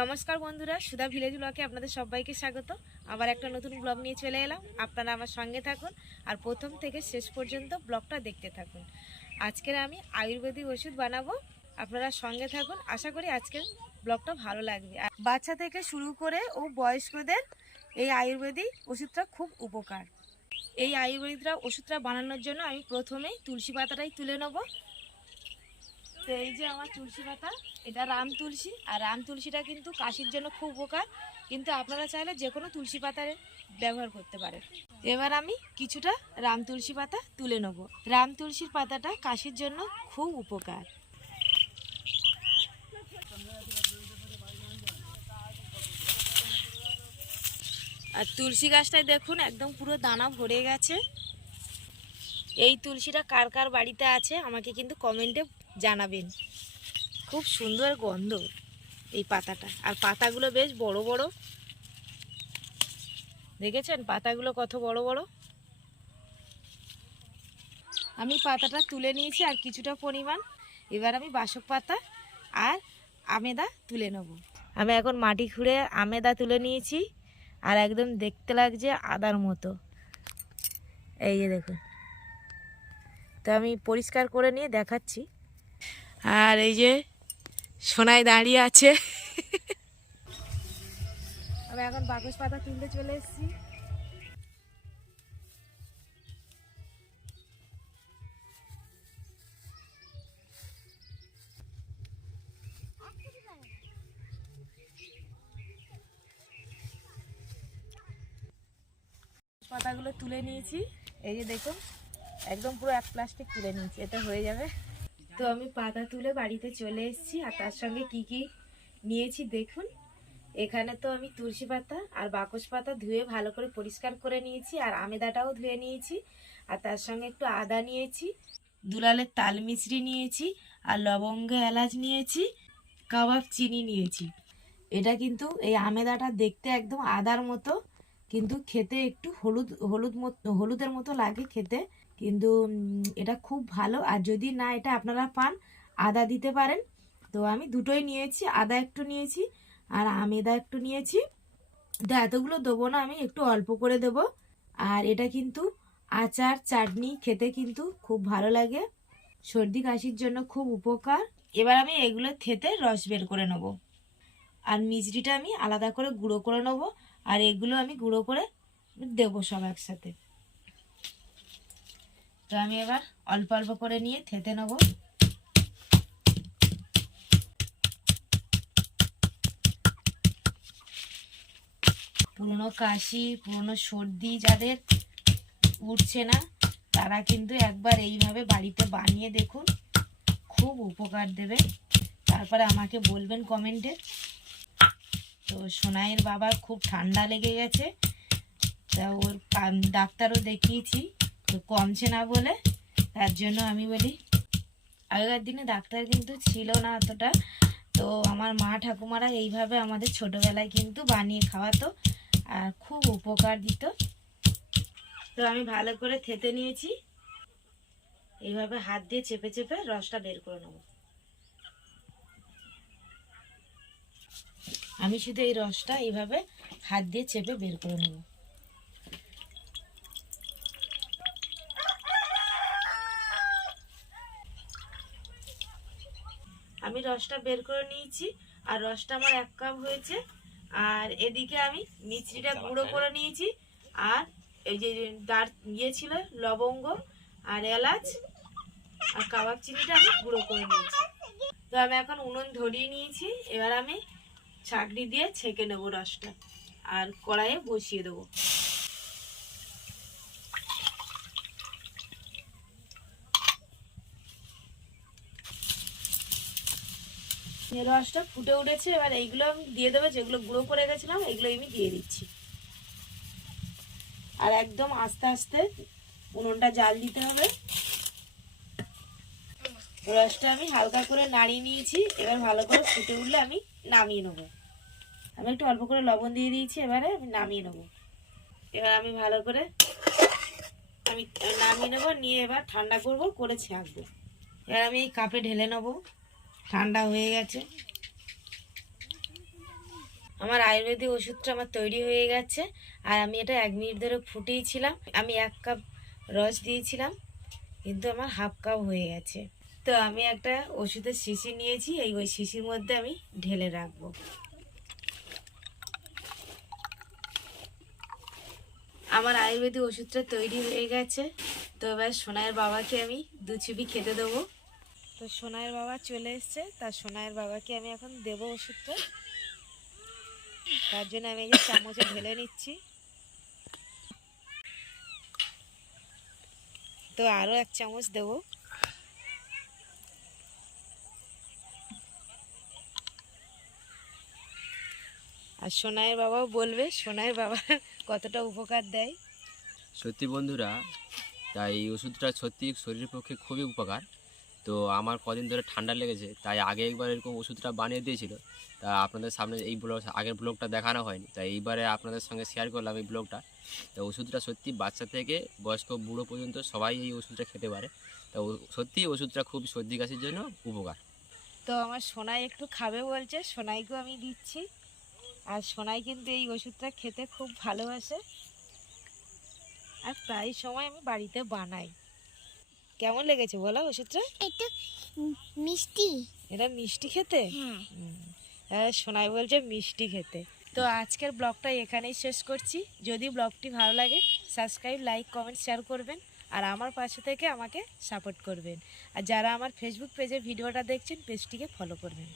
নমস্কার বন্ধুরা, সুধা ভিলেজ ব্লগে আপনাদের সবাইকে স্বাগত। আবার একটা নতুন ব্লগ নিয়ে চলে এলাম। আপনারা আমার সঙ্গে থাকুন আর প্রথম থেকে শেষ পর্যন্ত ব্লগটা দেখতে থাকুন। আজকের আমি আয়ুর্বেদিক ওষুধ বানাবো। আপনারা সঙ্গে থাকুন। আশা করি আজকের ব্লগটা ভালো লাগবে। বাচ্চা থেকে শুরু করে ও বয়স্কদের এই আয়ুর্বেদিক ওষুধটা খুব উপকার। এই আয়ুর্বেদিকটা ওষুধটা বানানোর জন্য আমি প্রথমেই তুলসী পাতাটাই তুলে নেব। তো এই যে আমার তুলসী পাতা, এটা রাম তুলসী, আর রাম তুলসীটা কিন্তু কাশির জন্য খুব উপকার। কিন্তু আপনারা চাইলে যে কোনো তুলসী পাতার ব্যবহার করতে পারেন। এবার আমি কিছুটা রাম তুলসী পাতা তুলে নেব। রাম তুলসীর পাতাটা কাশির জন্য খুব উপকার। আর তুলসী গাছটায় দেখুন, একদম পুরো দানা ভরে গেছে। এই তুলসীটা কার কার বাড়িতে আছে, আমাকে কিন্তু কমেন্টে জানাবেন। খুব সুন্দর গন্ধ এই পাতাটা। আর পাতাগুলো বেশ বড় বড়। দেখেছেন পাতাগুলো কত বড় বড়? আমি পাতাটা তুলে নিয়েছি আর কিছুটা পরিমাণ। এবার আমি বাসক পাতা আর আমেদা তুলে নেব। আমি এখন মাটি খুঁড়ে আমেদা তুলে নিয়েছি আর একদম দেখতে লাগছে আদার মতো। এই যে দেখুন। তো আমি পরিষ্কার করে নিয়ে দেখাচ্ছি। আর এই যে সোনায় দাঁড়িয়ে আছে। আমি এখন বাকস পাতা তুলতে চলে এসেছি। পাতাগুলো তুলে নিয়েছি। এই যে দেখুন, একদম পুরো এক প্লাস্টিক তুলে নিয়েছি, এটা হয়ে যাবে। তো আমি পাতা তুলে বাড়িতে চলে এসেছি আর তার সঙ্গে কি কি নিয়েছি দেখুন। এখানে তো আমি তুলসী পাতা আর বাকস পাতা ধুয়ে ভালো করে পরিষ্কার করে নিয়েছি আর আমেদাটাও ধুয়ে নিয়েছি আর তার সঙ্গে একটু আদা নিয়েছি, দুলালের তাল মিছরি নিয়েছি আর লবঙ্গ এলাচ নিয়েছি, কাবাব চিনি নিয়েছি। এটা কিন্তু এই আমেদাটা দেখতে একদম আদার মতো, কিন্তু খেতে একটু হলুদ হলুদ হলুদের মতো লাগে খেতে। কিন্তু এটা খুব ভালো। আর যদি না এটা আপনারা পান, আদা দিতে পারেন। তো আমি দুটোই নিয়েছি, আদা একটু নিয়েছি আর আমেদা একটু নিয়েছি। তো এতগুলো দেবো না আমি, একটু অল্প করে দেবো। আর এটা কিন্তু আচার, চাটনি খেতে কিন্তু খুব ভালো লাগে। সর্দি কাশির জন্য খুব উপকার। এবার আমি এগুলো থেতে রস বের করে নেব। আর মিজরিটা আমি আলাদা করে গুঁড়ো করে নেব। আর এগুলো আমি গুঁড়ো করে দেবো সব একসাথে। তো আমি এবার অল্প অল্প করে নিয়ে থেতে নেব। পুরনো কাশি, পুরনো সর্দি যাদের উঠছে না, তারা কিন্তু একবার এইভাবে বাড়িতে বানিয়ে দেখুন, খুব উপকার দেবে। তারপরে আমাকে বলবেন কমেন্টে। তো সোনাইয়ের বাবার খুব ঠান্ডা লেগে গেছে, তা ওর ডাক্তারও দেখিয়েছি। তো কমছে না বলে, তার জন্য আমি বলি, আগেকার দিনে ডাক্তার কিন্তু ছিল না অতটা। তো আমার মা ঠাকুমারা এইভাবে আমাদের ছোটবেলায় কিন্তু বানিয়ে খাওয়াতো আর খুব উপকার দিত। তো আমি ভালো করে থেতে নিয়েছি। এইভাবে হাত দিয়ে চেপে চেপে রসটা বের করে নেব। আমি শুধু এই রসটা এইভাবে হাত দিয়ে চেপে বের করে নেব। আমি রসটা বের করে নিয়েছি আর রসটা আমার এক কাপ হয়েছে। আর এদিকে আমি মিচড়িটা গুঁড়ো করে নিয়েছি আর এই যে দাঁড় ইয়ে ছিল লবঙ্গ আর এলাচ আর কাবাব চিনিটা আমি গুঁড়ো করে নিয়েছি। তো আমি এখন উনুন ধরিয়ে নিয়েছি এবার আমি ছাকনি দিয়ে ছেঁকে নেব রসটা আর কড়াইয়ে বসিয়ে দেবো। রসটা ফুটে উঠেছে, এবার এইগুলো আমি দিয়ে দেবো, যেগুলো গুঁড়ো করে গেছিলাম এগুলো আমি দিয়ে দিচ্ছি। আর একদম আস্তে আস্তে উনুনটা জাল দিতে হবে। রসটা আমি হালকা করে নাড়িয়ে নিয়েছি, এবার ভালো করে ফুটে উঠলে আমি নামিয়ে নেব। আমি একটু অল্প করে লবণ দিয়ে দিয়েছি, এবারে আমি নামিয়ে নেব। এবার আমি ভালো করে আমি নামিয়ে নেব, নিয়ে এবার ঠান্ডা করব করে ছাঁকবো এবার আমি এই কাপে ঢেলে নেব। ঠান্ডা হয়ে গেছে। আমার আয়ুর্বেদিক ওষুধটা আমার তৈরি হয়ে গেছে, আর আমি এটা এক মিনিট ধরে ফুটিয়েছিলাম আমি এক কাপ রস দিয়েছিলাম, কিন্তু আমার হাফ কাপ হয়ে গেছে। তো আমি একটা ওষুধের শিশি নিয়েছি, এই ওই শিশির মধ্যে আমি ঢেলে রাখব। আমার আয়ুর্বেদিক ওষুধটা তৈরি হয়ে গেছে, তো এবার সোনায়ের বাবাকে আমি দু চুপি খেতে দেবো। তো সোনায়ের বাবা চলে এসছে। তার সোনায়ের বাবাকে আমি এখন দেবো ওষুধটা। তার জন্য আমি এই যে চামচে ঢেলে নিচ্ছি। তো আরও এক চামচ দেবো। আর সোনায়ের বাবাও বলবে সোনায়ের বাবা কতটা উপকার দেয়। সত্যি বন্ধুরা, তাই এই ওষুধটা সত্যি শরীরের পক্ষে খুবই উপকার। তো আমার কদিন ধরে ঠান্ডা লেগেছে, তাই আগে একবার এরকম ওষুধটা বানিয়ে দিয়েছিল। তা আপনাদের সামনে এই ব্লগ, আগের ব্লগটা দেখানো হয়নি। তাই এইবারে আপনাদের সঙ্গে শেয়ার করলাম এই ব্লগটা। তো ওষুধটা সত্যি বাচ্চা থেকে বয়স্ক বুড়ো পর্যন্ত সবাই এই ওষুধটা খেতে পারে। তো সত্যি ওষুধটা খুব সর্দি কাশির জন্য উপকার। তো আমার সোনাই একটু খাবে বলছে, সোনাইকেও আমি দিচ্ছি। আর সোনাই কিন্তু এই ওষুধটা খেতে খুব ভালোবাসে। আর প্রায় সময় আমি বাড়িতে বানাই। কেমন লেগেছে বলো ওষুধটা? একটু মিষ্টি। এটা মিষ্টি খেতে? হ্যাঁ। সোনাই বলছে মিষ্টি খেতে। তো আজকের ব্লগটা এখানেই শেষ করছি। যদি ব্লগটি ভালো লাগে সাবস্ক্রাইব লাইক কমেন্ট শেয়ার করবেন আর আমার পাশে থেকে আমাকে সাপোর্ট করবেন। আর যারা আমার ফেসবুক পেজে ভিডিওটা দেখছেন পেজটিকে ফলো করবেন।